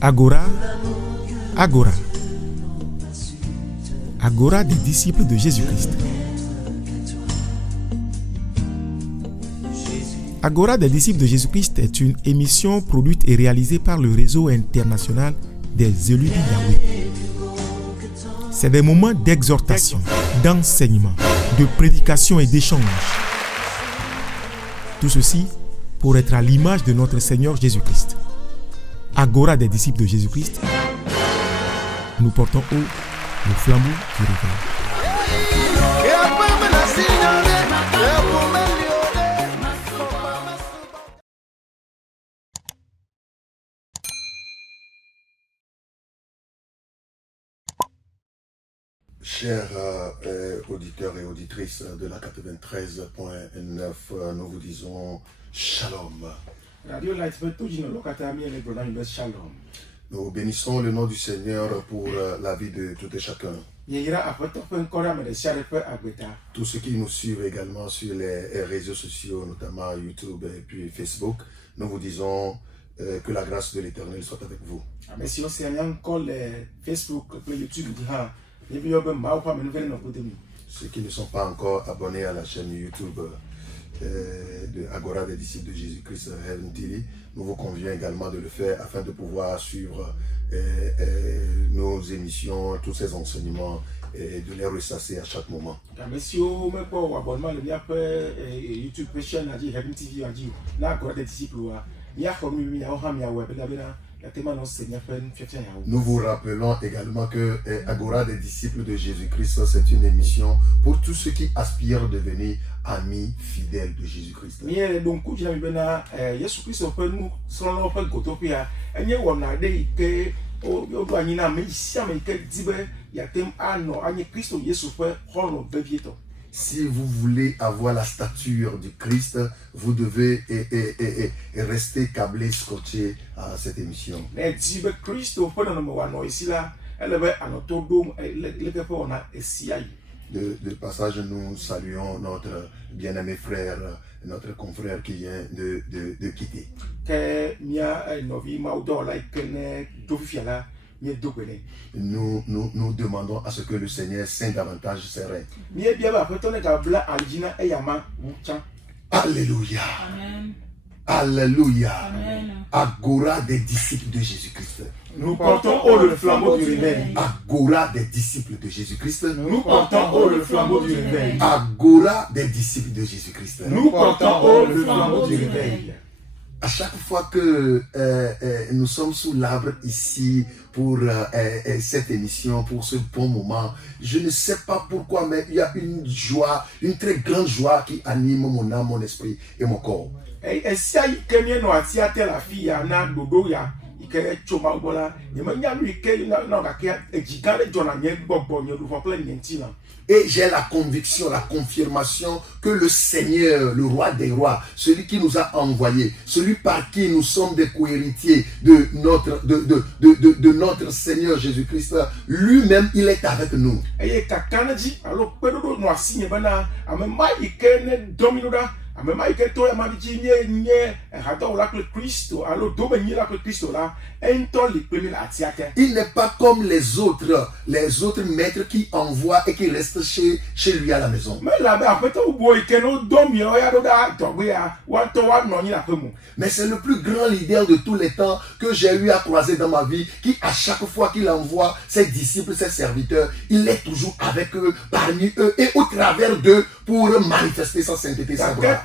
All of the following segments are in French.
Agora, Agora. Agora des disciples de Jésus-Christ. Agora des disciples de Jésus-Christ est une émission produite et réalisée par le réseau international des élus de Yahweh. C'est des moments d'exhortation, d'enseignement, de prédication et d'échange. Tout ceci pour être à l'image de notre Seigneur Jésus-Christ. Agora des disciples de Jésus-Christ, nous portons haut le flambeau du réveil. Chers auditeurs et auditrices de la 93.9, nous vous disons Shalom. Nous bénissons le nom du Seigneur pour la vie de tout et chacun. Tous ceux qui nous suivent également sur les réseaux sociaux, notamment YouTube et puis Facebook, nous vous disons que la grâce de l'Éternel soit avec vous. Ceux qui ne sont pas encore abonnés à la chaîne YouTube de Agora des disciples de Jésus-Christ Heaven TV, nous vous convions également de le faire afin de pouvoir suivre nos émissions, tous ces enseignements et de les ressasser à chaque moment. Nous vous rappelons également que Agora des disciples de Jésus-Christ, c'est une émission pour tous ceux qui aspirent à devenir amis fidèles de Jésus-Christ. Si vous voulez avoir la stature du Christ, vous devez rester câblé, scotché à cette émission. De passage, nous saluons notre bien-aimé frère, notre confrère qui vient de quitter. Nous demandons à ce que le Seigneur scinde davantage ses règles. Alléluia. Amen. Alléluia. Amen. Agora des disciples de Jésus-Christ. Nous portons haut le flambeau du réveil. Agora des disciples de Jésus-Christ. Nous portons haut le flambeau du réveil. Agora des disciples de Jésus-Christ. Nous portons haut le flambeau du réveil. À chaque fois que nous sommes sous l'arbre ici pour cette émission, pour ce bon moment, je ne sais pas pourquoi, mais il y a une joie, une très grande joie qui anime mon âme, mon esprit et mon corps. Et j'ai la conviction, la confirmation que le Seigneur, le roi des rois, celui qui nous a envoyés, celui par qui nous sommes des co-héritiers de notre Seigneur Jésus-Christ, lui-même, il est avec nous. Il n'est pas comme les autres maîtres qui envoient et qui restent chez lui à la maison. Mais c'est le plus grand leader de tous les temps que j'ai eu à croiser dans ma vie, qui à chaque fois qu'il envoie ses disciples, ses serviteurs, il est toujours avec eux, parmi eux et au travers d'eux pour manifester sa sainteté, sa gloire.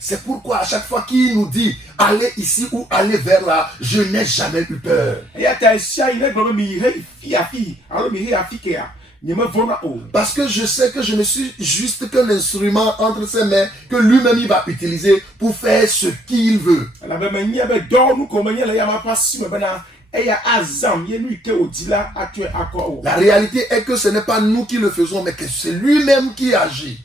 C'est pourquoi à chaque fois qu'il nous dit allez ici ou allez vers là, je n'ai jamais eu peur. Parce que je sais que je ne suis juste qu'un instrument entre ses mains que lui-même il va utiliser pour faire ce qu'il veut. La réalité est que ce n'est pas nous qui le faisons, mais que c'est lui-même qui agit.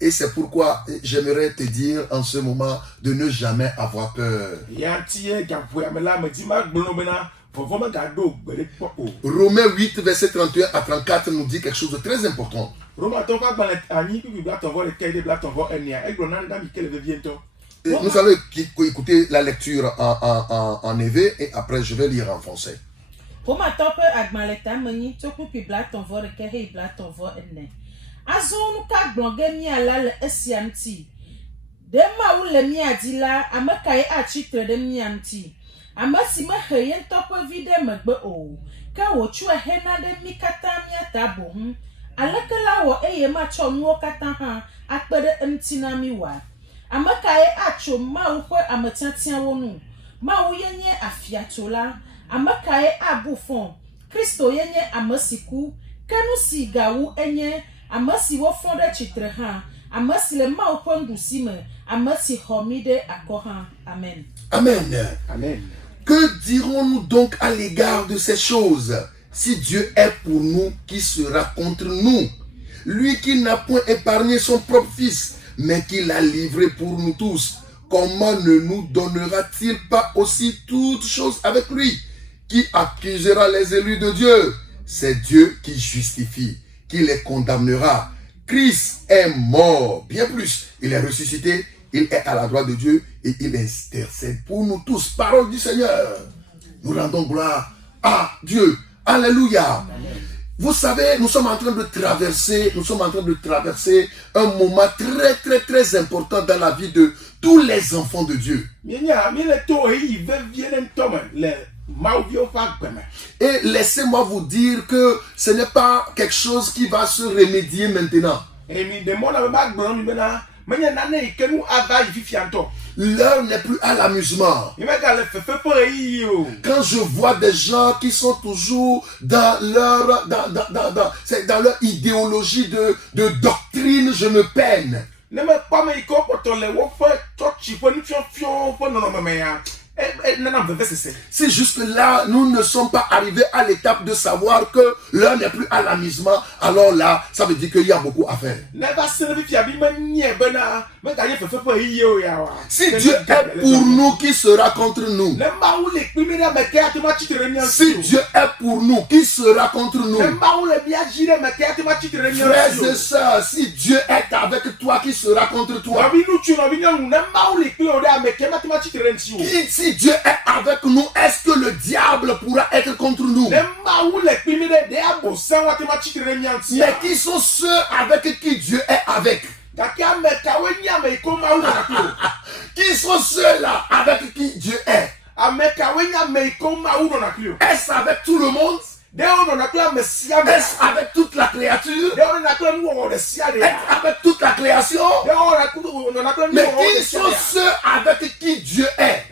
Et c'est pourquoi j'aimerais te dire en ce moment de ne jamais avoir peur. Romains 8, verset 31 à 34 nous dit quelque chose de très important. Nous allons écouter la lecture en évé et après je vais lire en français. Amakaye acho mau kwe amatiatia wonu. Mau yenye afiatola. Amakaye abufon. Kristo yenye amasiku. Kenu si gawu enye. Amasi wofonde chitreha. Amasi le mau kwe ndusime. Amasi homide akoha. Amen. Amen. Amen. Que dirons-nous donc à l'égard de ces choses? Si Dieu est pour nous, qui sera contre nous? Lui qui n'a point épargné son propre fils, mais qui l'a livré pour nous tous, comment ne nous donnera-t-il pas aussi toutes choses avec lui? Qui accusera les élus de Dieu? C'est Dieu qui justifie, qui les condamnera. Christ est mort, bien plus, il est ressuscité, il est à la droite de Dieu et il intercède pour nous tous. Parole du Seigneur. Nous rendons gloire à Dieu. Alléluia. Vous savez, nous sommes en train de traverser un moment très important dans la vie de tous les enfants de Dieu. Et laissez-moi vous dire que ce n'est pas quelque chose qui va se remédier maintenant. L'heure n'est plus à l'amusement. Quand je vois des gens qui sont toujours dans leur idéologie de doctrine, je me peine. Si jusque là, nous ne sommes pas arrivés à l'étape de savoir que l'heure n'est plus à l'amusement, alors là, ça veut dire qu'il y a beaucoup à faire. Si Dieu est pour nous, qui sera contre nous? Si Dieu est pour nous, qui sera contre nous? Frères et sœurs, si Dieu est avec toi, qui sera contre toi? Si Dieu est avec nous, est-ce que le diable pourra être contre nous? Mais qui sont ceux avec qui Dieu est avec? Qui sont ceux-là avec qui Dieu est? Est-ce avec tout le monde? Est-ce avec toute la créature? Est-ce avec toute la création? Mais qui sont ceux avec qui Dieu est?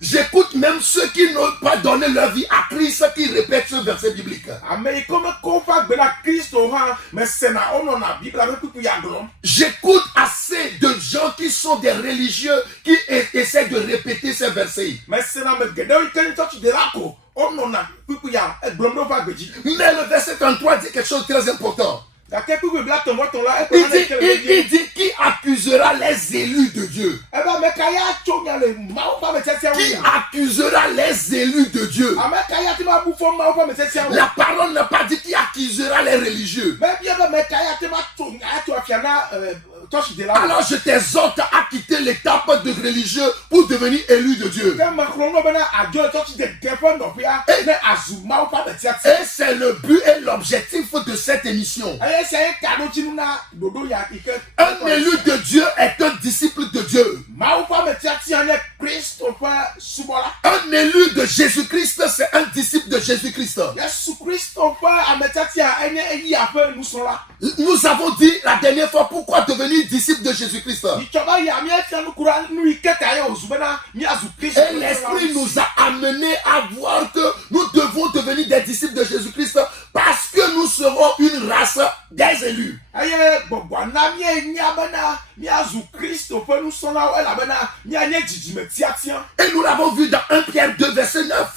J'écoute même ceux qui n'ont pas donné leur vie à Christ, qui répètent ce verset biblique. J'écoute assez de gens qui sont des religieux qui essaient de répéter ces versets. Mais le verset 33 dit quelque chose de très important. Il dit qui accusera les élus de Dieu? Qui accusera les élus de Dieu? La parole n'a pas dit qui accusera les religieux. Alors je t'exhorte à quitter l'étape de religieux pour devenir élu de Dieu. Et c'est le but et l'objectif de cette émission. Un élu de Dieu est un disciple de Dieu. Un élu de Jésus-Christ, c'est un disciple de Jésus-Christ. Nous avons dit la dernière fois pourquoi devenir disciple de Jésus-Christ. Et l'Esprit nous a amené à voir que nous devons devenir des disciples de Jésus-Christ parce que nous serons une race des élus. Et nous l'avons vu dans 1 Pierre 2 verset 9.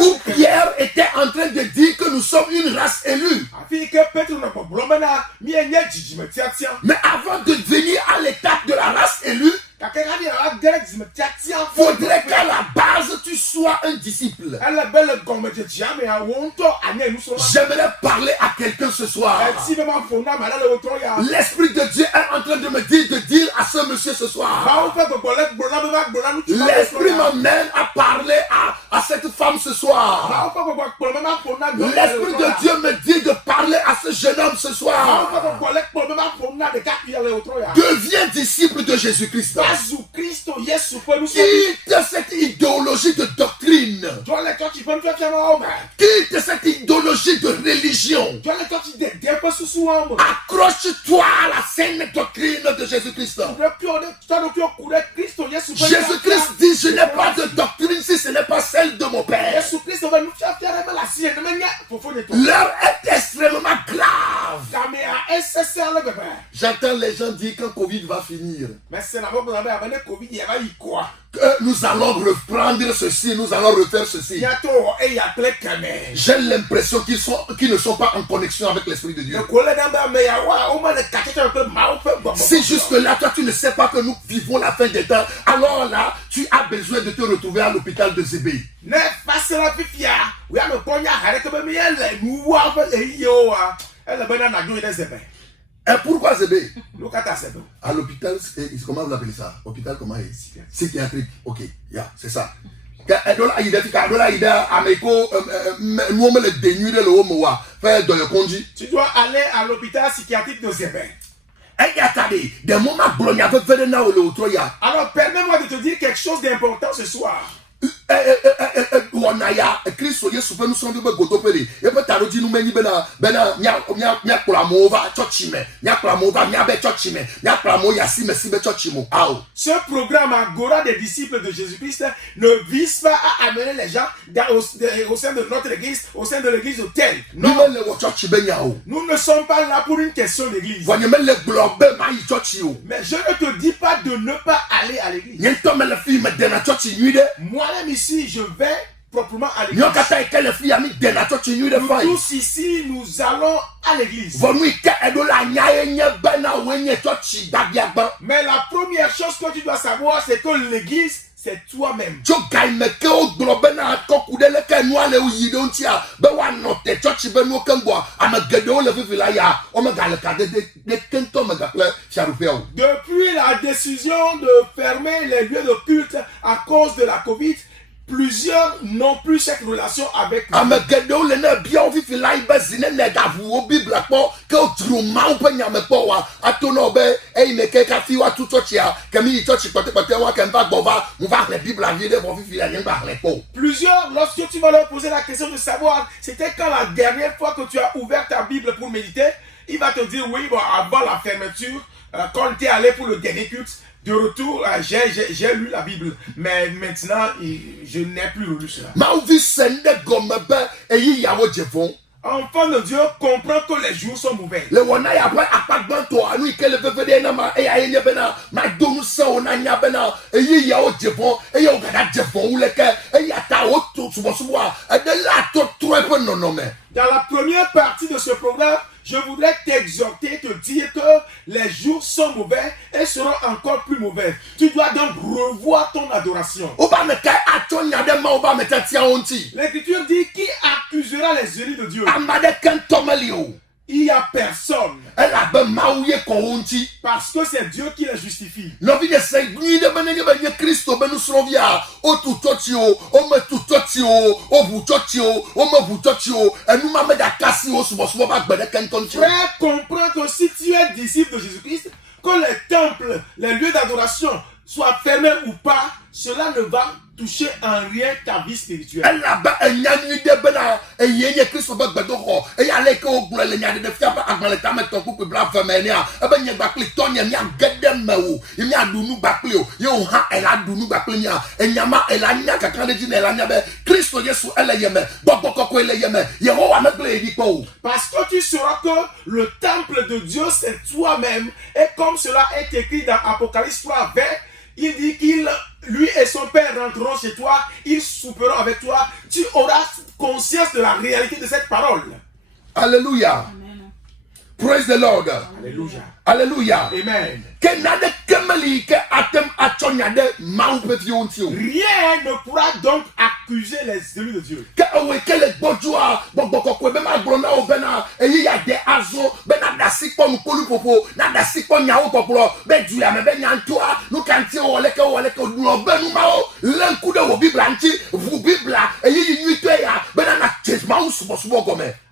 Où Pierre était en train de dire que nous sommes une race élue. Mais avant de venir à l'étape de la race élue, Faudrait qu'à la base, tu sois un disciple. J'aimerais parler à quelqu'un ce soir. L'Esprit de Dieu est en train de me dire à ce monsieur ce soir. L'Esprit m'amène à parler à cette femme ce soir. L'Esprit de Dieu me dit de parler à ce jeune homme ce soir. Deviens disciple de Jésus-Christ. Quitte cette idéologie de doctrine. Quitte cette idéologie de religion. Accroche-toi à la saine doctrine de Jésus-Christ. Jésus-Christ dit, je n'ai pas de doctrine si ce n'est pas celle de mon Père. L'heure est extrêmement grave. J'entends les gens dire quand Covid va finir. Nous allons reprendre ceci, nous allons refaire ceci. J'ai l'impression qu'ils ne sont pas en connexion avec l'Esprit de Dieu. Si jusque-là, toi, tu ne sais pas que nous vivons la fin des temps, alors là, tu as besoin de te retrouver à l'hôpital de Zébé. Et pourquoi Zébé? À l'hôpital, comment vous appelez ça? Hôpital comment est? Psychiatrique. Ok, yeah, c'est ça. Tu dois aller à l'hôpital psychiatrique de Zébé. Alors permets-moi de te dire quelque chose d'important ce soir. Kristo Yesu pe nuso be gotopere e pe taro di nu meni bena nya klamo va church me nya klamo va nya be church me nya klamo yasi mesi be church mo ao. Ce programme Agora des disciples de Jésus-Christ ne vise pas à amener les gens au sein de notre église, au sein de l'église de tel. Non, nous ne sommes pas là pour une question d'église. Mais je ne te dis pas de ne pas aller à l'église. Moi-même ici, je vais proprement à l'église. Nous tous ici, nous allons à l'église. Mais la première chose que tu dois savoir, c'est que l'église, c'est toi-même. Depuis la décision de fermer les lieux de culte à cause de la Covid, plusieurs n'ont plus cette relation avec nous. Plusieurs, lorsque tu vas leur poser la question de savoir, c'était quand la dernière fois que tu as ouvert ta Bible pour méditer, il va te dire oui, bon, avant la fermeture, quand tu es allé pour le dernier culte, de retour, j'ai lu la Bible, mais maintenant, je n'ai plus lu cela. Enfant de Dieu comprend que les jours sont mauvais. Dans la première partie de ce programme, je voudrais t'exhorter, te dire que les jours sont mauvais et seront encore plus mauvais. Tu dois donc revoir ton adoration. L'Écriture dit qui accusera les élus de Dieu. Il n'y a personne. Parce que c'est Dieu qui les justifie. Frère, comprends que si tu es disciple de Jésus-Christ, que les temples, les lieux d'adoration soient fermés ou pas, cela ne va toucher en rien ta vie spirituelle. Parce que tu sauras que le temple de Dieu c'est toi-même, et comme cela est écrit dans Apocalypse 3, 20, il dit qu'il, lui et son père rentreront chez toi, ils souperont avec toi. Tu auras conscience de la réalité de cette parole. Alléluia. Amen. Praise the Lord. Alléluia. Alléluia. Amen. Rien ne pourra donc accuser les élus de Dieu.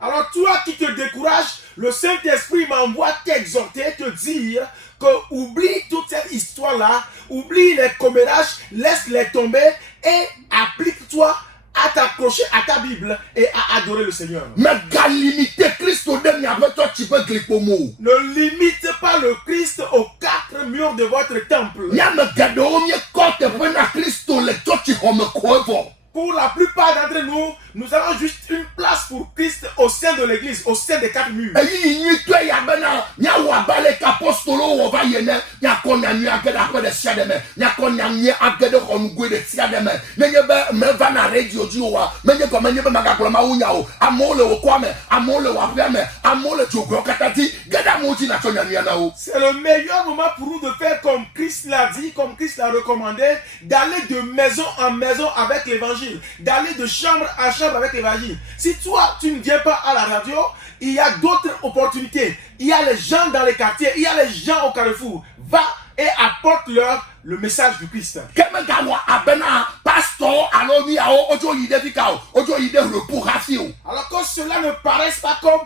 Alors toi qui te décourages, le Saint-Esprit m'envoie t'exhorter, te dire que oublie toute cette histoire-là, oublie les commérages, laisse-les tomber et applique-toi à t'accrocher à ta Bible et à adorer le Seigneur. Ne limite pas le Christ aux quatre murs de votre temple. Pour la plupart d'entre nous, nous avons juste une place pour Christ au sein de l'église, au sein des quatre murs. C'est le meilleur moment pour nous de faire comme Christ l'a dit, comme Christ l'a recommandé, d'aller de maison en maison avec l'évangile, d'aller de chambre à chambre avec l'évangile. Si toi, tu ne viens pas à la radio, il y a d'autres opportunités. Il y a les gens dans les quartiers, il y a les gens au carrefour. Va et apporte-leur le message du Christ. Alors que cela ne paraisse pas comme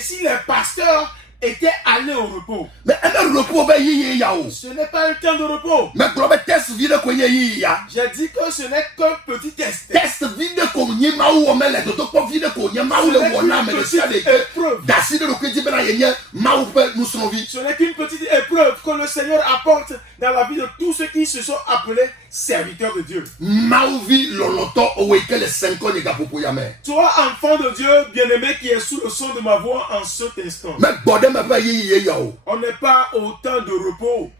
si les pasteurs étaient allés au repos. Ce n'est pas un temps de repos. J'ai dit que ce n'est qu'un petit test. Ce n'est qu'une petite épreuve que le Seigneur apporte dans la vie de tous ceux qui se sont appelés serviteurs de Dieu. Toi, enfant de Dieu, bien-aimé qui est sous le son de ma voix en cet instant. On n'est pas au temps de repos.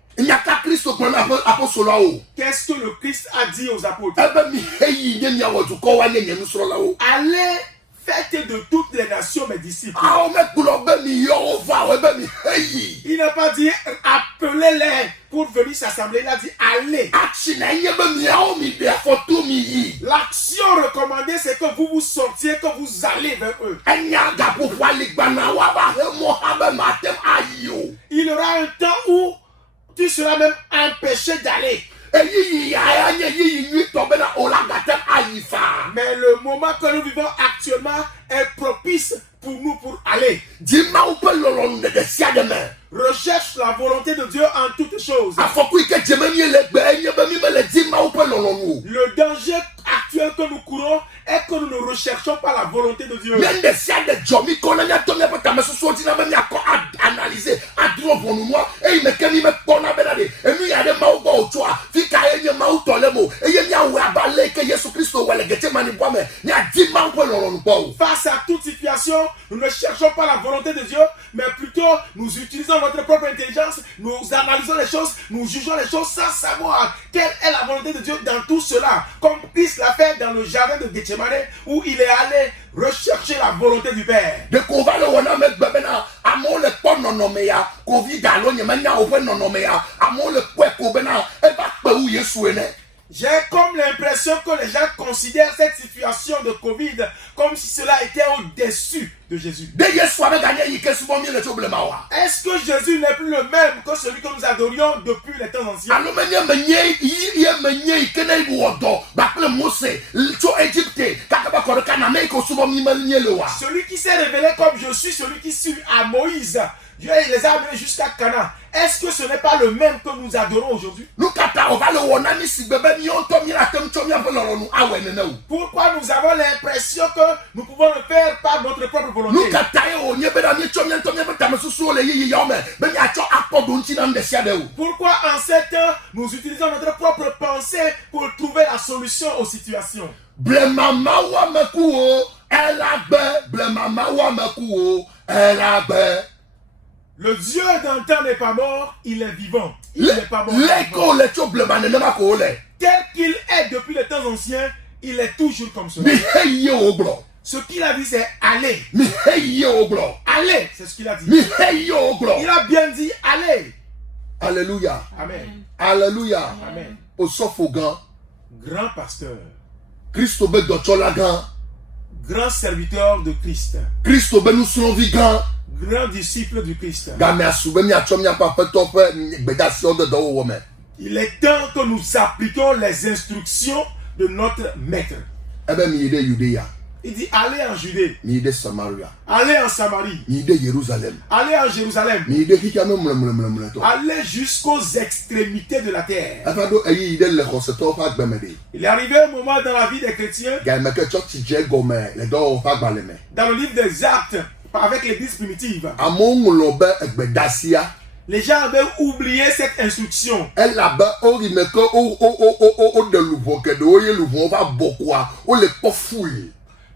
Qu'est-ce que le Christ a dit aux apôtres? Allez, faites de toutes les nations mes disciples. Il n'a pas dit appelez-les pour venir s'assembler. Il a dit allez. L'action recommandée, c'est que vous vous sortiez, que vous allez vers eux. Il y aura un temps où tu seras même empêché d'aller. Mais le moment que nous vivons actuellement est propice pour nous pour aller. Recherche la volonté de Dieu en toutes choses. Le danger actuel que nous courons est que nous ne recherchons pas la volonté de Dieu. Face à toute situation, nous ne cherchons pas la volonté de Dieu, mais plutôt nous utilisons notre propre intelligence, nous analysons les choses, nous jugeons les choses sans savoir quelle est la volonté de Dieu dans tout cela. Comme Christ l'a fait dans le jardin de Gethsemane, où il est allé rechercher la volonté du Père. J'ai comme l'impression que les gens considèrent cette situation de Covid comme si cela était au-dessus de Jésus. Est-ce que Jésus n'est plus le même que celui que nous adorions depuis les temps anciens? Celui qui s'est révélé comme je suis, celui qui suit à Moïse, Dieu les a amenés jusqu'à Canaan. Est-ce que ce n'est pas le même que nous adorons aujourd'hui? Pourquoi nous avons l'impression que nous pouvons le faire par notre propre volonté? Pourquoi en ces temps nous utilisons notre propre pensée pour trouver la solution aux situations? Le Dieu d'antan n'est pas mort, il est vivant. Il n'est pas mort. Tel qu'il est depuis les temps anciens, il est toujours comme cela. Ce qu'il a dit, c'est allez. Allez, c'est ce qu'il a dit. Il a bien dit allez. Alléluia. Amen. Alléluia. Amen. Au sofogan. Grand pasteur. Christo be docholagan. Grand serviteur de Christ. Christo be nous sommes vivants. Grand disciple du Christ. Il est temps que nous appliquions les instructions de notre maître. Il dit allez en Judée, allez en Samarie, allez en Jérusalem, allez jusqu'aux extrémités de la terre. Il est arrivé un moment dans la vie des chrétiens, dans le livre des Actes, avec l'église primitive, les gens avaient oublié cette instruction.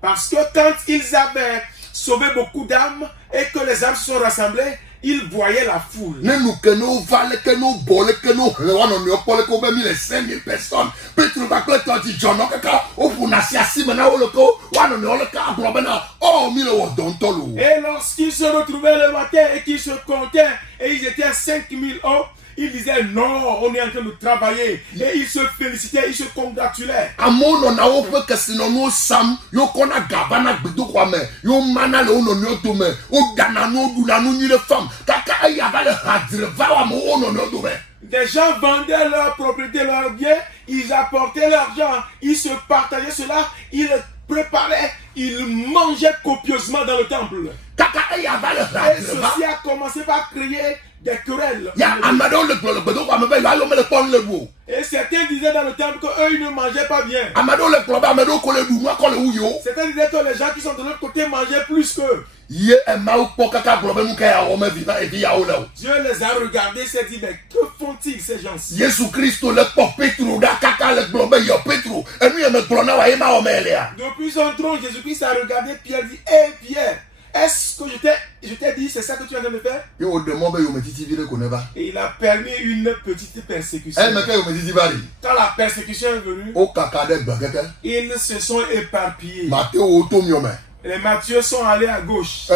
Parce que quand ils avaient sauvé beaucoup d'âmes et que les âmes se sont rassemblées, ils voyaient la foule. Et lorsqu'ils se retrouvaient le matin et qu'ils se comptaient, et ils étaient 5000 hommes, ils disaient non, on est en train de travailler. Et ils se félicitaient, ils se congratulaient. Des gens vendaient leurs propriétés, leurs biens, ils apportaient l'argent, ils se partageaient cela, ils préparaient, ils mangeaient copieusement dans le temple. Et ceci a commencé par créer des querelles. Et certains disaient dans le temple qu'eux ils ne mangeaient pas bien. Certains disaient que les gens qui sont de l'autre côté mangeaient plus qu'eux. Dieu les a regardés et s'est dit, mais que font-ils ces gens-ci? Depuis son trône, Jésus-Christ a regardé Pierre et dit, hé Pierre, est-ce que je t'ai dit, c'est ça que tu es en train de faire? Et il a permis une petite persécution. Quand la persécution est venue, ils se sont éparpillés. Les Matthieu sont allés à gauche.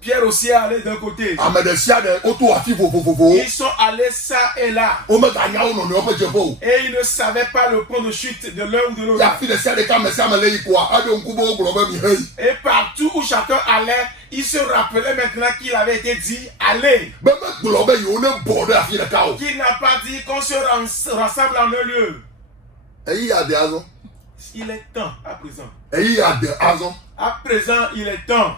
Pierre aussi est allé d'un côté. Ils sont allés ça et là. Et ils ne savaient pas le point de chute de l'un ou de l'autre. Et partout où chacun allait, il se rappelait maintenant qu'il avait été dit allez. Qu'il n'a pas dit qu'on se rassemble en un lieu. Il est temps à présent. À présent, il est temps.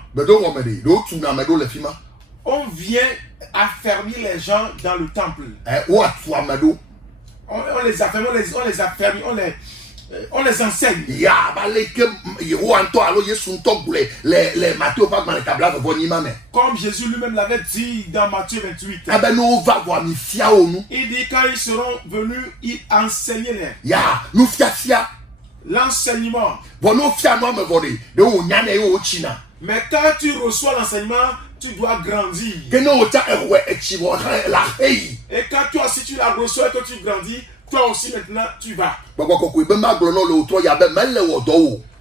On vient affermir les gens dans le temple. On les affermit, on les enseigne. Comme Jésus lui-même l'avait dit dans Matthieu 28. Il dit quand ils seront venus, ils enseignaient les. L'enseignement. Mais quand tu reçois l'enseignement, tu dois grandir. Et quand toi aussi tu la reçois et que tu grandis, toi aussi maintenant tu vas.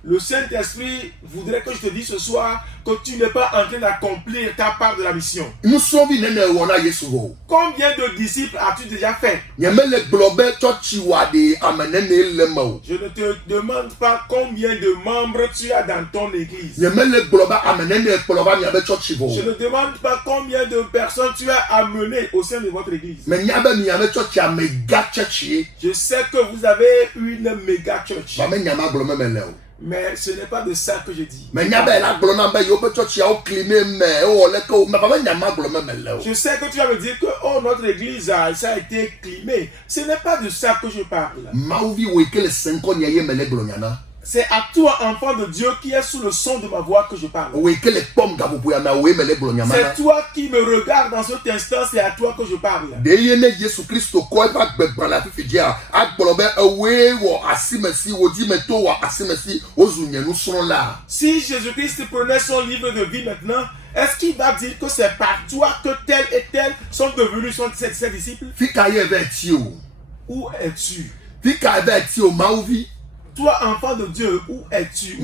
Le Saint-Esprit voudrait que je te dise ce soir que tu n'es pas en train d'accomplir ta part de la mission. Combien de disciples as-tu déjà fait? Je ne te demande pas combien de membres tu as dans ton église. Je ne demande pas combien de personnes tu as amenées au sein de votre église. Je sais que vous avez une méga church. Mais ce n'est pas de ça que je dis. Je sais que tu vas me dire que oh, notre église ça a été climé. Ce n'est pas de ça que je parle. C'est à toi, enfant de Dieu, qui est sous le son de ma voix que je parle. C'est toi qui me regardes dans cet instant, c'est à toi que je parle. Si Jésus-Christ prenait son livre de vie maintenant, est-ce qu'il va dire que c'est par toi que tel et tel sont devenus ses disciples? Où es-tu? Toi, enfant de Dieu, où es-tu?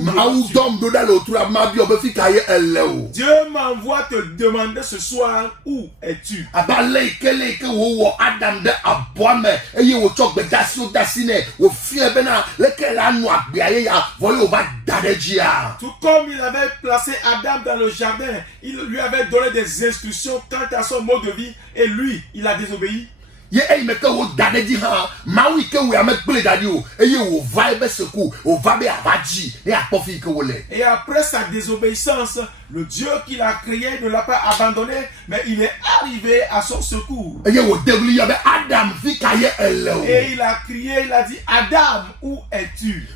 Dieu m'envoie te demander ce soir, où es-tu? Tout comme il avait placé Adam dans le jardin, il lui avait donné des instructions quant à son mode de vie, et lui, il a désobéi. Et après sa désobéissance, le Dieu qu'il a créé ne l'a pas abandonné, mais il est arrivé à son secours. Et il a crié, il a dit, Adam, où es-tu?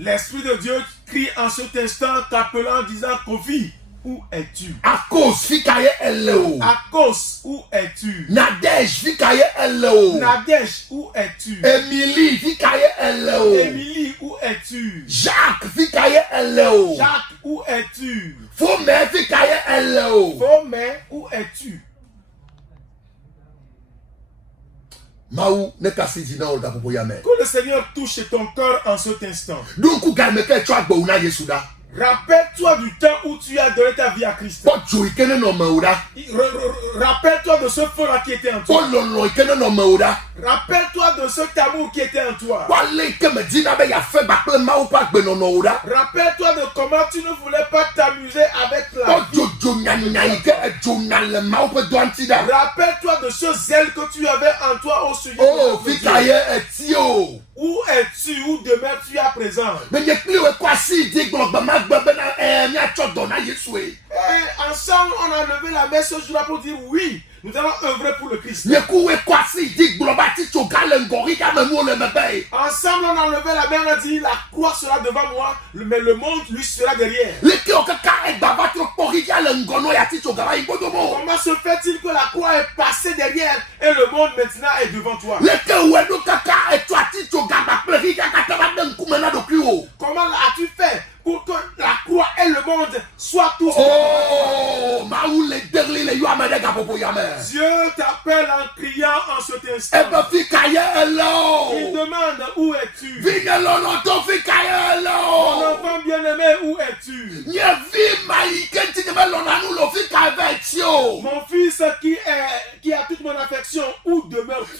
L'Esprit de Dieu crie en cet instant, t'appelant, disant, Kofi, où es-tu? Akos, où es-tu? Nadège, où es-tu? Émilie, où es-tu? Jacques, où es-tu? Fomé, où es-tu? Que le Seigneur touche ton cœur en cet instant. Rappelle-toi du temps où tu as donné ta vie à Christ. Rappelle-toi de ce feu-là qui était en toi. Rappelle-toi de cet amour qui était en toi. Rappelle-toi de comment tu ne voulais pas t'amuser avec la vie. Rappelle-toi de ce zèle que tu avais en toi au sujet de Dieu. Où es-tu? Où demeures-tu à présent? Ensemble, on a levé la main ce jour-là pour dire oui, nous allons œuvrer pour le Christ. Ensemble, on a levé la main, on a dit la croix sera devant moi, mais le monde lui sera derrière. Comment se fait-il que la croix est passée derrière et le monde maintenant est devant toi? Comment as-tu fait pour que la croix et le monde soient tous? Dieu t'appelle en criant en cet instant. Il demande, où es-tu? Mon enfant bien-aimé, où es-tu? Mon fils qui a toute mon affection, où demeures-tu?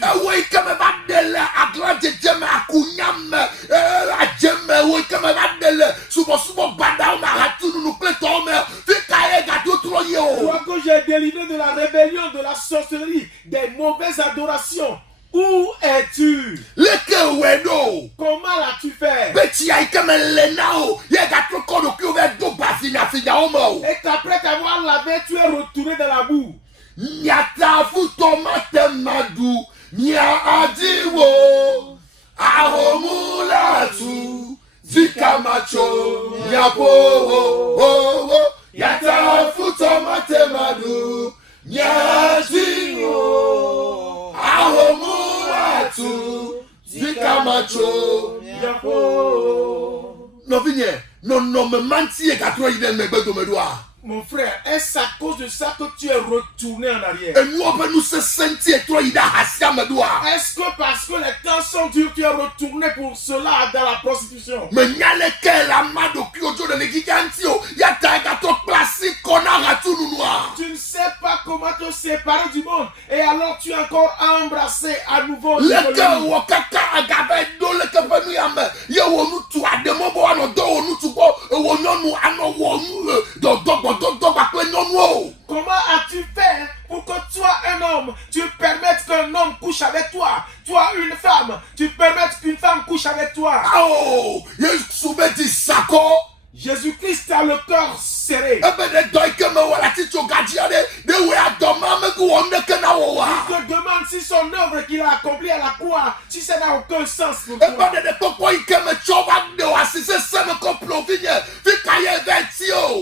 Toi que j'ai délivré de la rébellion, de la sorcellerie, des mauvaises adorations, où es-tu? Comment l'as-tu fait? Et qu'après t'avoir lavé, tu es retourné dans la boue. Zikamacho, Nyapo, Yata Futomate Madu, Nyazingo, Ahomuratu, Zikamacho, Nyapo. Non, vignez, non, me menti et 4 idées de mes bêtes de me doigts. Mon frère, est-ce à cause de ça que tu es retourné en arrière? Et nous, on peut nous se sentir trop ida hasia me doigt. Est-ce que parce que les temps sont durs, tu es retourné pour cela dans la prostitution? Mais n'y a lequel la main de Kyoto de l'Egigantio, y'a ta gato classique qu'on a ratou nous noir. Tu ne sais pas comment te séparer du monde et alors tu es encore embrassé à nouveau. Le cœur ou kaka agabe do le kepenu yame. Yo nous tu as de mon bois no do nous tu bo ou nous ano nous do. Comment as-tu fait pour que toi, un homme, tu permettes qu'un homme couche avec toi? Toi, une femme, tu permettes qu'une femme couche avec toi? Oh, Jésus-Christ a le cœur serré. Il te demande si son œuvre qu'il a accomplie à la croix, si ça n'a aucun sens pour toi.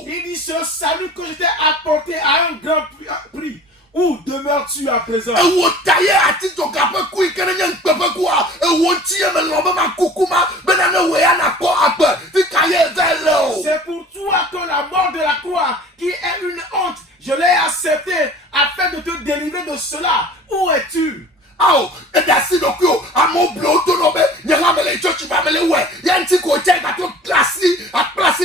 Il dit ce salut que je t'ai apporté à un grand prix. Où demeures-tu à présent? C'est pour toi que la mort de la croix, qui est une honte, je l'ai acceptée afin de te délivrer de cela. Où es-tu? Oh, et d'assez donc à mon bleu autonomé, il y a les choses qui va me les ouais. Il y a un petit côté à tout placer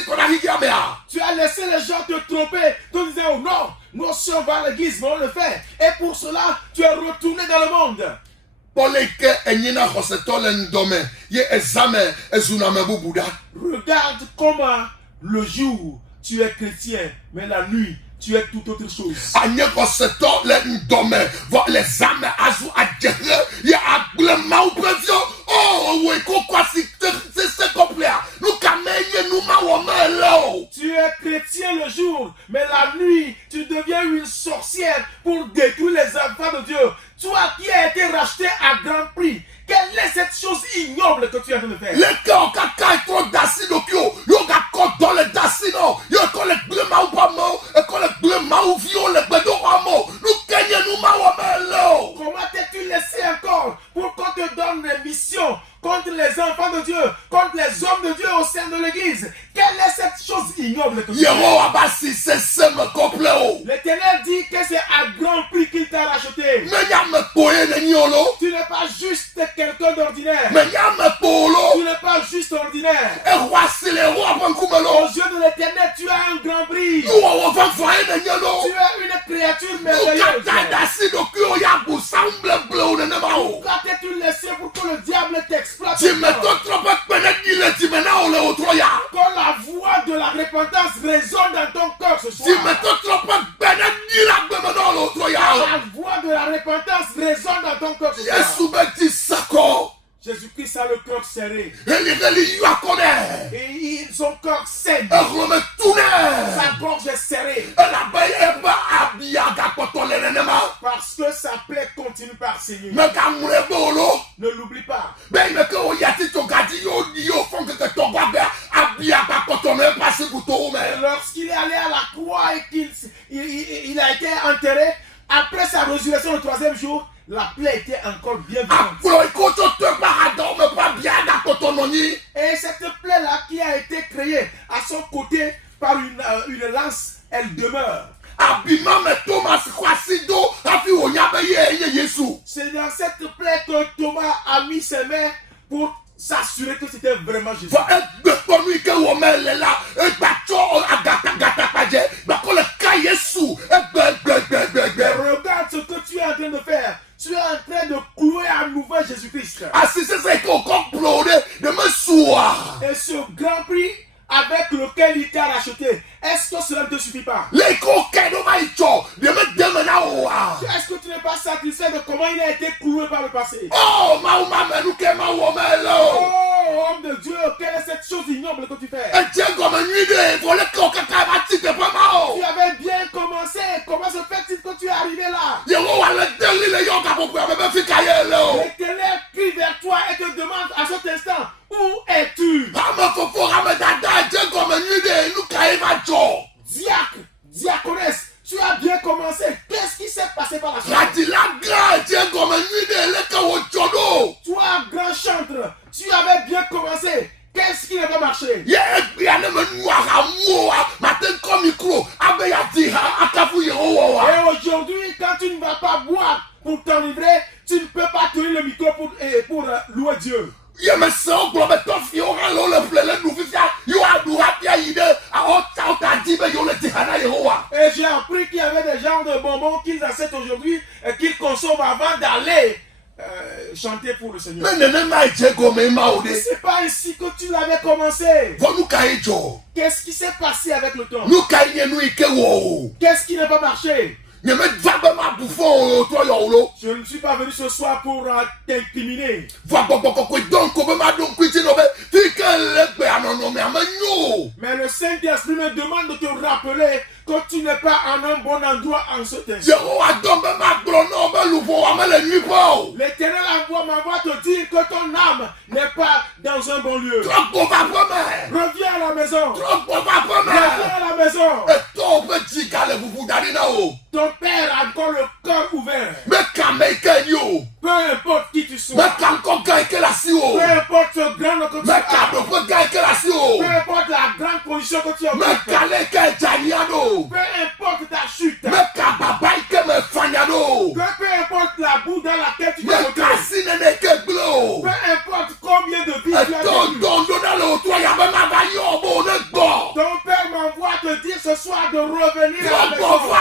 qu'on arrive à mer. Tu as laissé les gens te tromper, te disant oh non, nous aussi on va à l'église, mais on le fait. Et pour cela, tu es retourné dans le monde. Pour lesquels il y a un domaine, il y a un examen, regarde comment le jour tu es chrétien, mais la nuit tu es toute autre chose. Les âmes à gérer, il y a un mal prévision. Oh, oui, quoi, c'est complet. Nous, tu es chrétien le jour, mais la nuit, tu deviens une sorcière pour détruire les enfants de Dieu. Toi qui as été racheté à grand prix, quelle est cette chose ignoble que tu es en train de faire? Les gars, quand ils sont d'acido, ils ont dans les d'acido, ils ont les bleus maou, les bleus maou, les bleus maou, nous gagnons nous maou. Comment t'es-tu laissé encore pour qu'on te donne des missions contre les enfants de Dieu, contre les hommes de Dieu au sein de l'église? Quelle est cette chose ignoble que tu fais? L'Éternel dit que c'est à grand prix qu'il t'a racheté. Tu n'es pas juste quelqu'un d'ordinaire. Tu n'es pas juste ordinaire. Aux yeux de l'Éternel, tu as un grand prix. Tu es une créature merveilleuse. Pourquoi t'es-tu laissé pour que le diable t'exploite? Quand la voix de la repentance résonne dans ton cœur ce soir. La voix de la repentance résonne dans ton cœur ce soir. Jésus-Christ a le cœur serré. Et son cœur saigne. Sa gorge est serrée. Parce que sa plaie continue par saigner. Ne l'oublie pas. Lorsqu'il est allé à la croix et qu'il a été enterré, après sa résurrection le 3e jour, la plaie était encore bien vivante. Et cette plaie-là qui a été créée à son côté par une lance, elle demeure. C'est dans cette plaie que Thomas a mis ses mains pour s'assurer que c'était vraiment Jésus. Regarde ce que tu es en train de faire. Tu es en train de clouer à nouveau Jésus-Christ. Et ce grand prix avec lequel il t'a racheté, est-ce que cela ne te suffit pas? Est-ce que tu n'es pas satisfait de comment il a été cloué par le passé? Oh, homme de Dieu, quelle est cette chose ignoble que tu fais? Tu avais bien commencé. Comment se fait-il que tu es arrivé là? L'Éternel crie vers toi et te demande à cet instant, où es-tu? Diacre, diaconesse, tu as bien commencé. Qu'est-ce qui s'est passé par la suite? Toi, grand chantre, tu avais bien commencé. Qu'est-ce qui n'a pas marché? Et aujourd'hui, quand tu ne vas pas boire pour t'enivrer, tu ne peux pas tenir le micro pour louer Dieu. Et j'ai appris qu'il y avait des genres de bonbons qu'ils achètent aujourd'hui et qu'ils consomment avant d'aller chanter pour le Seigneur. C'est pas ici que tu l'avais commencé. Qu'est-ce qui s'est passé avec le temps? Qu'est-ce qui n'a pas marché? Je ne suis pas venu ce soir pour t'incriminer. Mais le Saint-Esprit me demande de te rappeler que tu n'es pas en un bon endroit en ce instant. L'Éternel envoie ma voix te dire que ton âme n'est pas dans un bon lieu. Reviens à la maison. Reviens à la maison. Ton père a encore le cœur ouvert. Peu importe qui tu sois. Peu importe ce grand que tu as. Peu importe la grande position que tu as. Peu importe ta chute. Peu importe la boue dans laquelle tu t'es Mais retrouvé. kasi nene ke glo. Peu importe combien de vies tu as Eto vécu. dondo na le toi ya ba ma ba yo bo ne go. Ton père m'envoie te dire ce soir de revenir à la Trop maison. bova.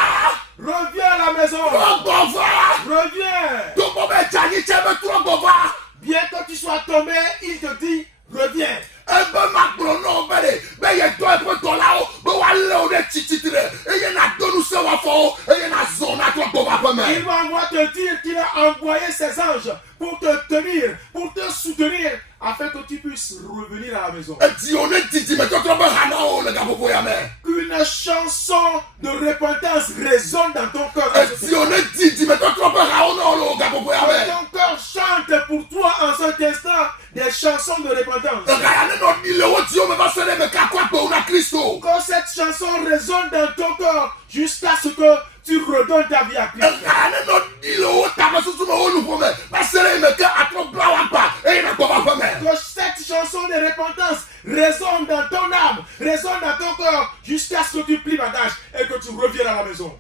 Reviens à la maison. Trop bova. Reviens. To bo be jani chebe trop bova. Bien que tu sois tombé, il te dit, reviens. Ebe makro no bere. Be ye to e pe to la o. Be wa le o de titire. E ye na donu se wa fo. E ye na zona trop bova pe Il me. m'envoie te dire qu'il a envoyé ses anges pour te tenir, pour te soutenir, afin que tu puisses revenir à la maison. E di o ne titi me to trop be hana o le ga bobo ya me. Qu'une chanson de repentance résonne dans ton cœur. E di o ne titi me to trop be ha o no lo ga bobo ya Que me. ton cœur chante pour toi en cet instant des chansons de repentance. E ga ya ne no ni le o di o me ba sele me ka kwa pe una Kristo. Que cette chanson résonne dans ton cœur jusqu'à ce que tu redonnes ta vie à E Christ. ga ya ne no ni le o ta me susu me o lu po me. Ba sele me ka atro bla wa pa. E ye na bova pe me. Que cette chanson de repentance résonne dans ton âme, résonne dans ton cœur jusqu'à ce que tu plies bagage et que tu reviennes à la maison.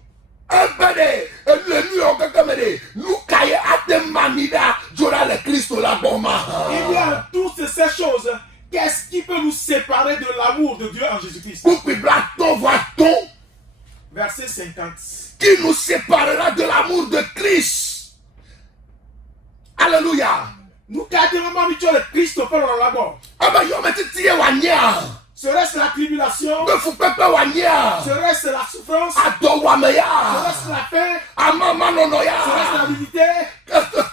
Ebede, le nu o gagamede, nu kaye ate manida, jora le Kristo la boma. Il y a toutes ces choses. Qu'est-ce qui peut nous séparer de l'amour de Dieu en Jésus-Christ? Pour que ton voit-on, Verset 50. qui nous séparera de l'amour de Christ. Alléluia. Nous carrément habitués le Christ au Père dans la mort. Aba yo me titi wanya. Serait-ce la tribulation? Me fu pepe wanya. Serait-ce la souffrance? Ado wa me ya. Serait-ce la faim? Amama no no ya. Serait-ce la nudité?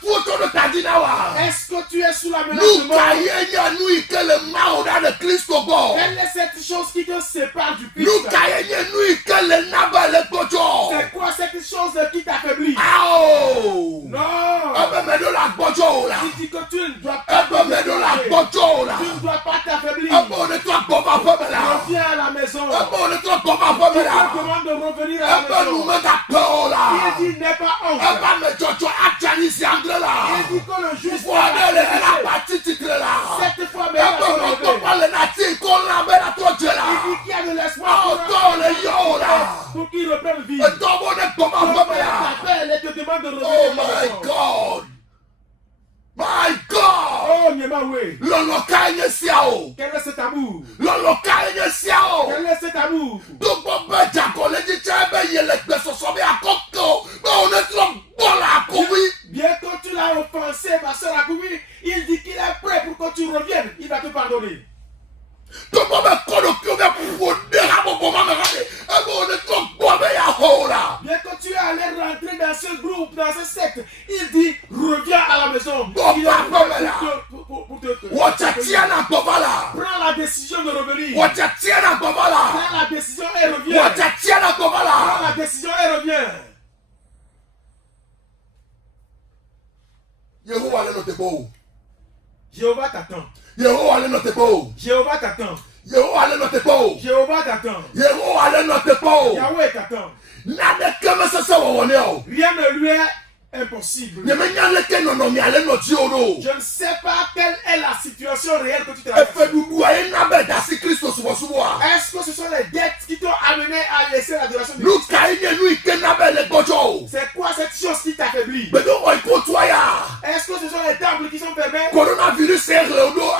Futo no tadina wa. Est-ce que tu es sous la menace de Nu mort? kaye nya nu ikele mauda de Kristo go. Quelle est cette chose qui te sépare du Nu Christ? kaye nya nu ikele naba le gojo. C'est quoi cette chose qui t'affaiblit? Ao. Non! Ebe me do la gojo la. Il dit que tu ne dois pas Ebe me do la gojo la. tu ne dois pas t'affaiblir. Ebe on est toi boma pe me la. Reviens à la maison. Ebe on est toi boma pe me Il te la. demande de revenir à la Ebe nou maison. me da pe la. Il dit n'aie pas honte. Ebe me jojo actually si andre la. Il dit que le juste Fwade le la parti titre la. cette fois Ebe maintenant me to pale na ti kon la be la to je la. il dit qu'il y a de l'espoir Auto le yo la. pour qu'il reprenne vie. E to bo ne boma pe me Il la. t'appelle et te demande de revenir Oh à la my maison. God. My God. Oh, Niemawe, Lolo kanye siao. quel est cet amour? Lolo kanye siao. Quel est cet amour? Gbogbo bẹja kọle jíjẹ ẹbẹ yẹlẹgbẹ sọsọ bí àkókò bẹ òun ní tí wọn bọlá àkówí. Bien que tu l'as offensé, ma soeur Akoumi, il dit qu'il est prêt pour que tu reviennes. Il va te pardonner. Gbogbo bẹ kọdọ kí o bẹ fò dé àbọ̀bọ̀ máa mẹ́ra dé ẹbẹ òun ní tí wọn gbọ́ bẹ yà hó la. Bien que tu es allé rentrer dans ce groupe, dans ce secte, il dit reviens à la maison. Bon, Il est pardon, prêt mais là. pour te Wọ́n tẹ tiẹ̀ náà gbọ́bọ̀ la. prends la décision de revenir. Wọ́n tẹ tiẹ̀ náà gbọ́bọ̀ la. Prends la décision et reviens. Wọ́n tẹ tiẹ̀ náà gbọ́bọ̀ la. Prends la décision et reviens. Yehowa lẹ́nu tẹ̀ bọ́ o. Jéhovah t'attend. Yehowa lẹ́nu tẹ̀ bọ́ o. Jéhovah t'attend. Yehowa lẹ́nu tẹ̀ bọ́ o. Jéhovah t'attend. Yehowa lẹ́nu tẹ̀ bọ́ o. Yahweh t'attend. Nade kẹ́mẹ́ sẹ́sẹ́ wọ̀wọ̀ ni o. Rien ne lui est impossible. Nyẹ̀mẹ̀ nyalẹ̀ kẹ́ nọ̀nọ̀ mi alẹ́ nọ̀ tí o do. Je ne sais pas quelle est la situation réelle que tu traverses. Efe dudu ayé nabẹ dasi Kristo subọsubu a. Est-ce que ce sont les dettes qui t'ont amené à laisser l'adoration de Nu Christ? ka yi nye nu ike nabẹ le gbọjọ o. C'est quoi cette chose qui t'affaiblit? Gbẹdọ wọ ikotu aya. Est-ce que ce sont les temples qui sont fermés? Coronavirus ẹ rẹ o do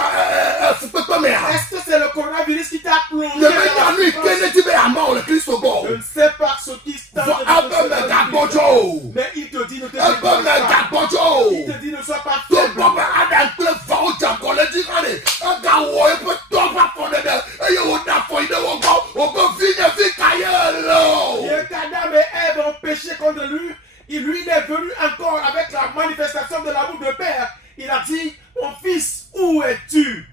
fupẹpẹ mẹ a. Est-ce que c'est le coronavirus qui t'a plongé Nyẹmẹ dans nya la nu ike souffrance? ne ti bẹ ama o le Kristo gbọ. Je ne sais pas ce qui t'a Fọ abẹ mẹ ga gbọjọ o. mais il te dit ne te Ẹbẹ mẹ décourage ga pas. gbọjọ o. Il te dit ne sois pas Tó faible. gbọ bẹ ada nkpé fa o jà kọlẹ di ka de. Ẹ ga wọ epe tó fa kọ dẹdẹ. Eye wo da fọ yi de wo gbọ. O bẹ fi nye fi ka yẹ lọ. Et qu'Adam et Ève ont péché contre lui, lui est venu encore avec la manifestation de l'amour de Père. Il a dit, mon fils, où es-tu?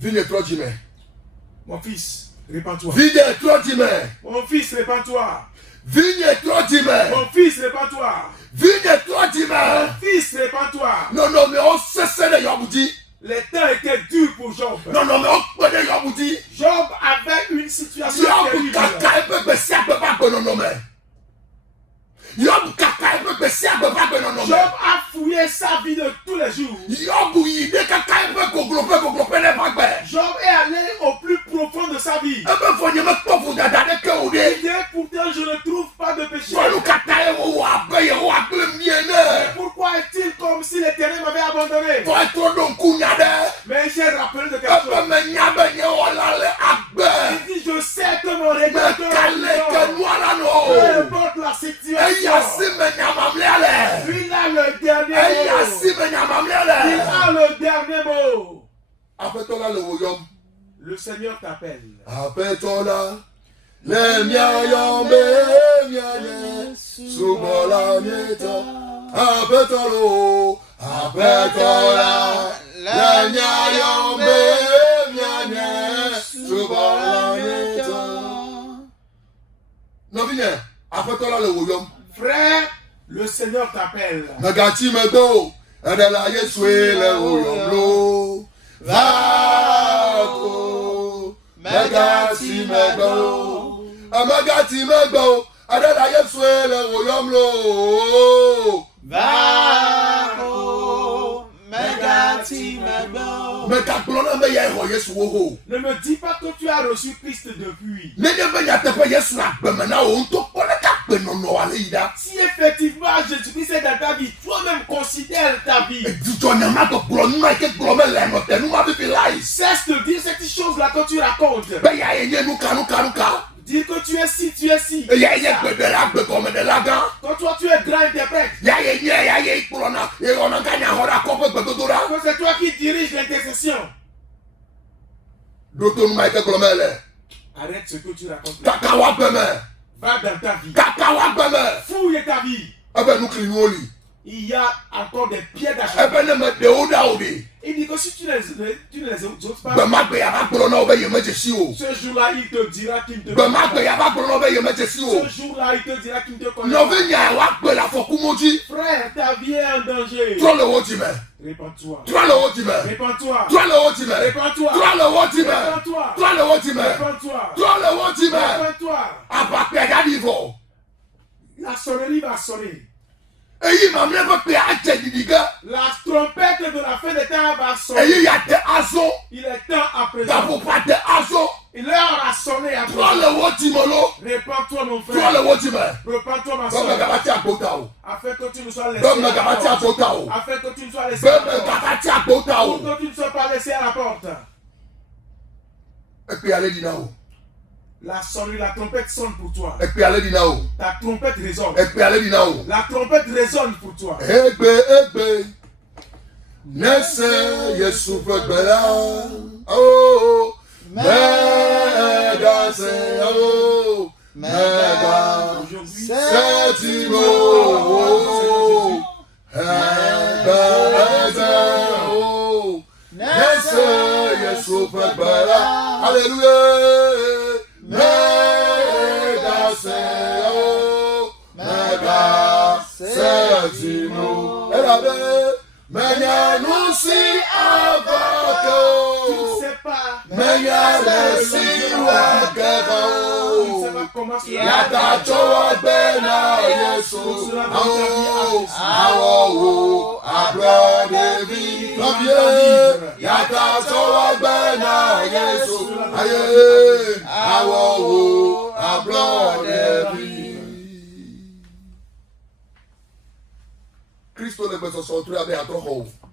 Vigne trop di mẹ. Mon fils, répands-toi. Vigne trop di mẹ. Mon fils, répands-toi. Vigne trop di mẹ. Mon fils, répands-toi. Vigne trop di mẹ. Mon fils, répands-toi. Non, non, mais on sait de Yabudi. Les temps étaient durs pour Job. Non, non, mais on connaît Yabudi. Job avait une situation Yob terrible. kaka ebe besi agbe ba gbe nono me. Yob kaka ebe besi agbe ba gbe nono me. Job a fouillé sa vie de tous les jours. Yob yi de kaka ebe goglope ne ba gbe. Job est allé au plus profond de sa vie. Ebe fo nye me tofu dada de ke o de. Il dit, pourtant je ne trouve pas de péché. Folu kaka e wo abe ye wo agbe miene. Pourquoi abandonné. Mais j'ai rappelé de quelque chose. Il dit, je sais que mon rédempteur est vivant. Peu importe la situation. Il a le dernier mot. Il a le dernier mot. Le Seigneur t'appelle. Frère, le Seigneur t'appelle. Ne me dis pas que tu as reçu Christ depuis. Si effectivement Jésus-Christ est dans ta vie, toi-même considère ta vie. Cesse de dire cette chose-là que tu racontes. Dire que tu es ci, tu es ci. Quand toi tu es grand interprète. Que c'est toi qui diriges l'intercession. Arrête ce que tu racontes. Va dans ta vie. Fouille ta vie. Il y a encore des pieds d'acheter. Il dit que si tu ne les ôtes pas, ce jour-là, il te dira qu'il te connaît. Ce jour-là, il te dira qu'il te connaît. Frère, ta vie est en danger. Répands-toi. Répands-toi. Répands-toi. Répands-toi. Répands-toi. La sonnerie va sonner. La trompette de la fin des temps va sonner. Il est temps à présent. Il l'heure a sonné à présent. Répands-toi mon frère. Répands-toi ma soeur. Afin que tu ne sois laissé à la porte. Afin que tu ne sois laissé à la porte. Pour que tu ne sois pas laissé à la porte. La sonnerie, la trompette sonne pour toi. Ta trompette résonne. La trompette résonne pour toi.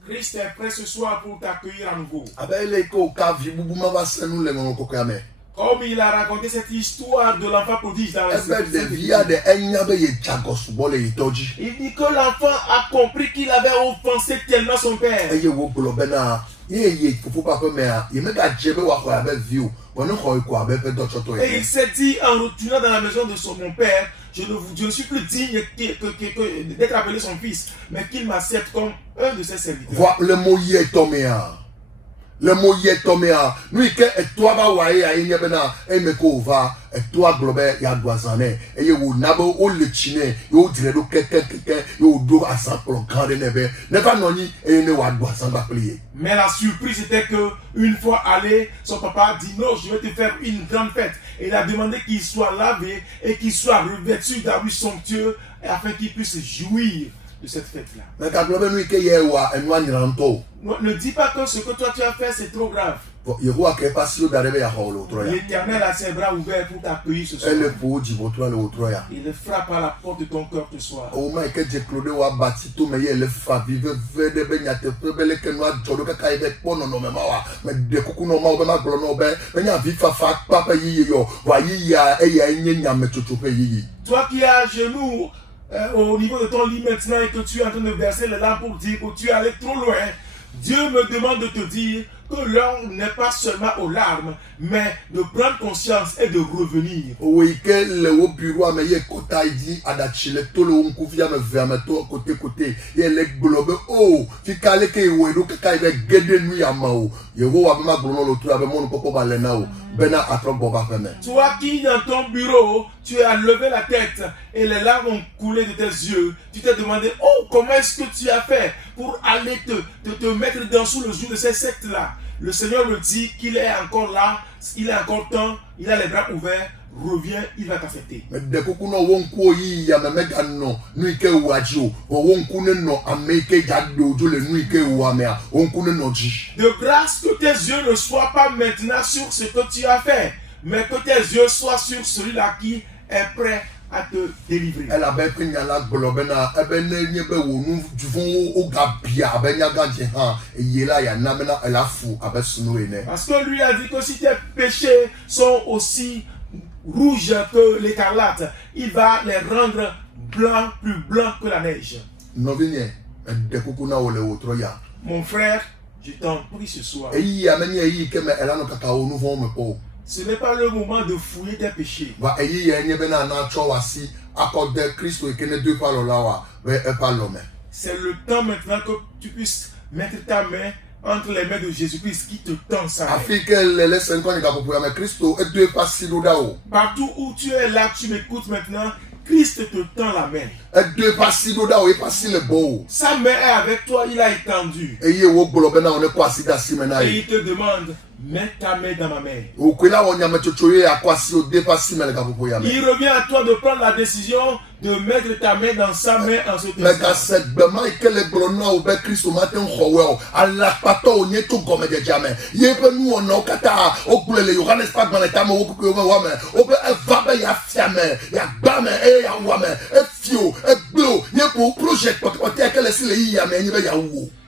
Christ est prêt ce soir pour t'accueillir à nouveau. Comme il a raconté cette histoire de l'enfant prodige dans la il dit que l'enfant a compris qu'il avait offensé tellement son père. Et il s'est dit en retournant dans la maison de mon père, je ne suis plus digne d'être appelé son fils, mais qu'il m'accepte comme un de ses serviteurs. Voilà le mot le mot yetomea nous que toi va waye ya nyebena emeko va toi globe ya doisane et yo nabo o le chine yo dire do keke yo do asa pour grande nebe ne pas noni et ne wa doisan ba plier. Mais la surprise était que une fois allé, son papa dit non, je vais te faire une grande fête. Et il a demandé qu'il soit lavé et qu'il soit revêtu d'habits somptueux afin qu'il puisse jouir de cette fête-là. Ne dis pas que ce que toi tu as fait c'est trop grave. L'Éternel a ses bras ouverts pour t'accueillir ce soir. Il frappe à la porte de ton cœur ce soir. Toi qui es à genoux au niveau de ton lit maintenant et que tu es en train de verser les larmes pour dire que tu es allé trop loin, Dieu me demande de te dire que l'heure n'est pas seulement aux larmes, mais de prendre conscience et de revenir. Toi qui dans ton bureau, tu as levé la tête et les larmes ont coulé de tes yeux, tu t'es demandé, oh, comment est-ce que tu as fait pour aller te mettre dans sous le joug de ces sectes-là? Le Seigneur me dit qu'il est encore là, il est encore temps, il a les bras ouverts, reviens, il va t'affecter. De grâce que tes yeux ne soient pas maintenant sur ce que tu as fait, mais que tes yeux soient sur celui-là qui est prêt à te délivrer. Parce que lui a dit que si tes péchés sont aussi rouges que l'écarlate, il va les rendre blancs, plus blancs que la neige. Mon frère, je t'en prie ce soir. Ce n'est pas le moment de fouiller tes péchés. C'est le temps maintenant que tu puisses mettre ta main entre les mains de Jésus-Christ qui te tend sa main. Partout où tu es là, tu m'écoutes maintenant, Christ te tend la main. Sa main est avec toi, il a étendu. Et il te demande, mets ta main dans ma main. Il revient à toi de prendre la décision de mettre ta main dans sa main en ce temps.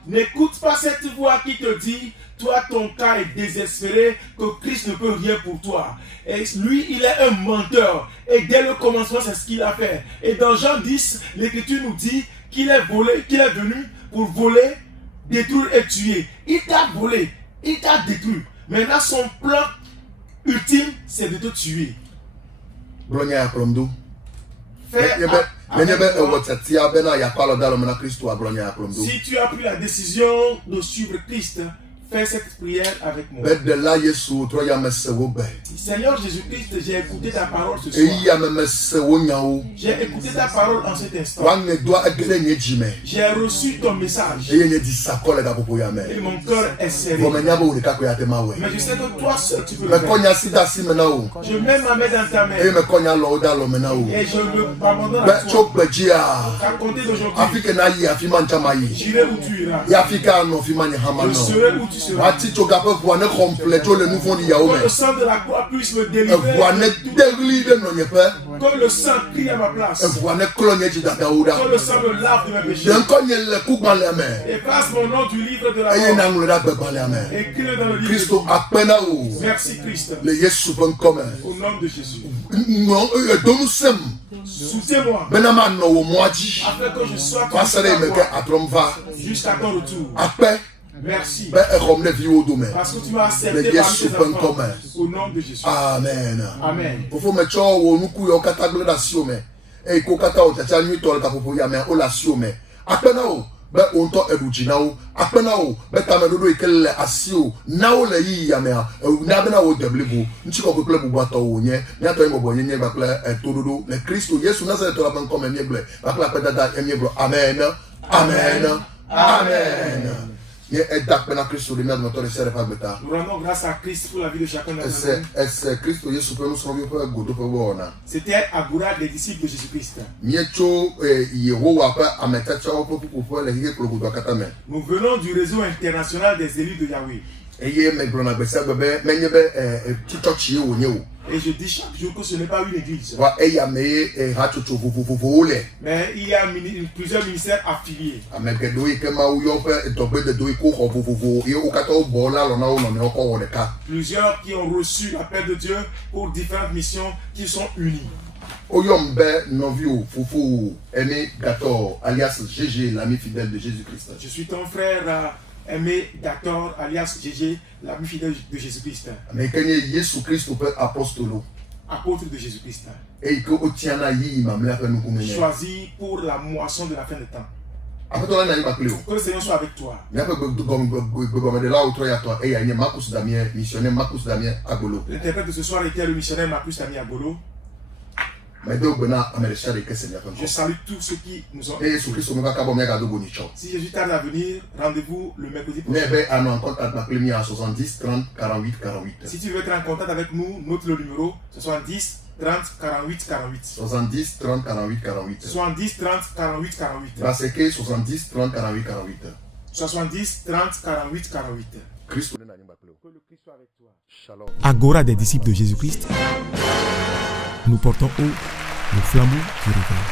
N'écoute pas cette voix qui te dit, toi ton cas est désespéré, que Christ ne peut rien pour toi. Et lui, il est un menteur. Et dès le commencement, c'est ce qu'il a fait. Et dans Jean 10, l'Écriture nous dit qu'il est venu pour voler, détruire et tuer. Il t'a volé, il t'a détruit. Maintenant, son plan ultime, c'est de te tuer. Si tu as pris la décision de suivre Christ, fais cette prière avec moi. Seigneur Jésus-Christ, j'ai écouté ta parole ce soir. J'ai écouté ta parole en cet instant. J'ai reçu ton message. Et mon cœur est serré. Mais je sais que toi seul tu peux le faire. Je mets ma main dans ta main. Et je me abandonne à toi. À compter d'aujourd'hui, j'irai où tu iras. Je serai où tu seras. Que le sang de la croix puisse me délivrer. Que le sang crie à ma place. Que le sang me lave de mes péchés. Efface mon nom du livre de la mort. Écris-le dans le livre. Merci Christ. Au nom de Jésus. Soutiens-moi. Afin que je sois jusqu'à ton retour. Merci. Parce que tu m'as accepté par tes enfants. Au nom de Jésus. Amen. Amen. Amen. Nous rendons grâce à Christ pour la vie de chacun d'entre nous. C'était Agora, les disciples de Jésus-Christ. Nous venons du réseau international des élus de Yahweh. Et je dis chaque jour que ce n'est pas une église. Mais il y a plusieurs ministères affiliés. Plusieurs qui ont reçu l'appel de Dieu pour différentes missions qui sont unies. Alias GG, l'ami fidèle de Jésus-Christ. Je suis ton frère Aimé Gator, alias GG, l'ami fidèle de Jésus-Christ. Apôtre de Jésus-Christ. Choisi pour la moisson de la fin des temps. Que le Seigneur soit avec toi. L'interprète de ce soir était le missionnaire Marcus Damien Agolo. Je salue tous ceux qui nous ont. Si Jésus tarde à venir, rendez-vous le mercredi prochain. Si tu veux être en contact avec nous, note le numéro 70 30 48 48. 70 30 48 48. 70 30 48 48. 70 30 48 48. 70 30 48 48. Christ. Que le Christ soit avec toi. Shalom. Agora des disciples de Jésus-Christ, nous portons haut le flambeau du réveil.